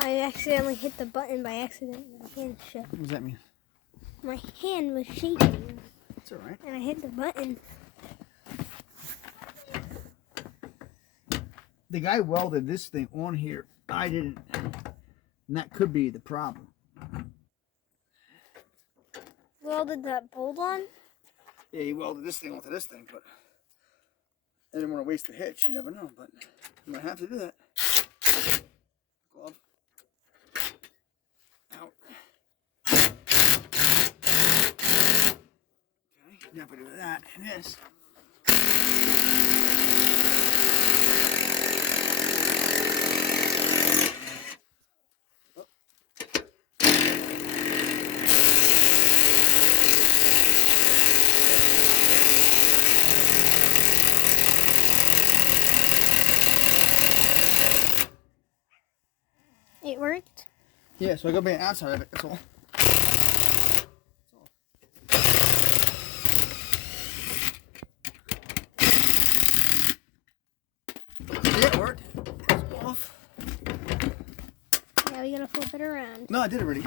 I accidentally hit the button by accident. My hand shook. What does that mean? My hand was shaking. It's all right. And I hit the button. The guy welded this thing on here. I didn't. And that could be the problem. Welded that bolt on? Yeah, he welded this thing onto this thing, but I didn't want to waste the hitch. You never know, but I'm going to have to do that. Glove. Out. Okay, now if I do that and this. It worked? Yeah, so I go back outside of it, that's all. Yeah, it worked. It's off. Yeah, we gotta flip it around. No, I did it already.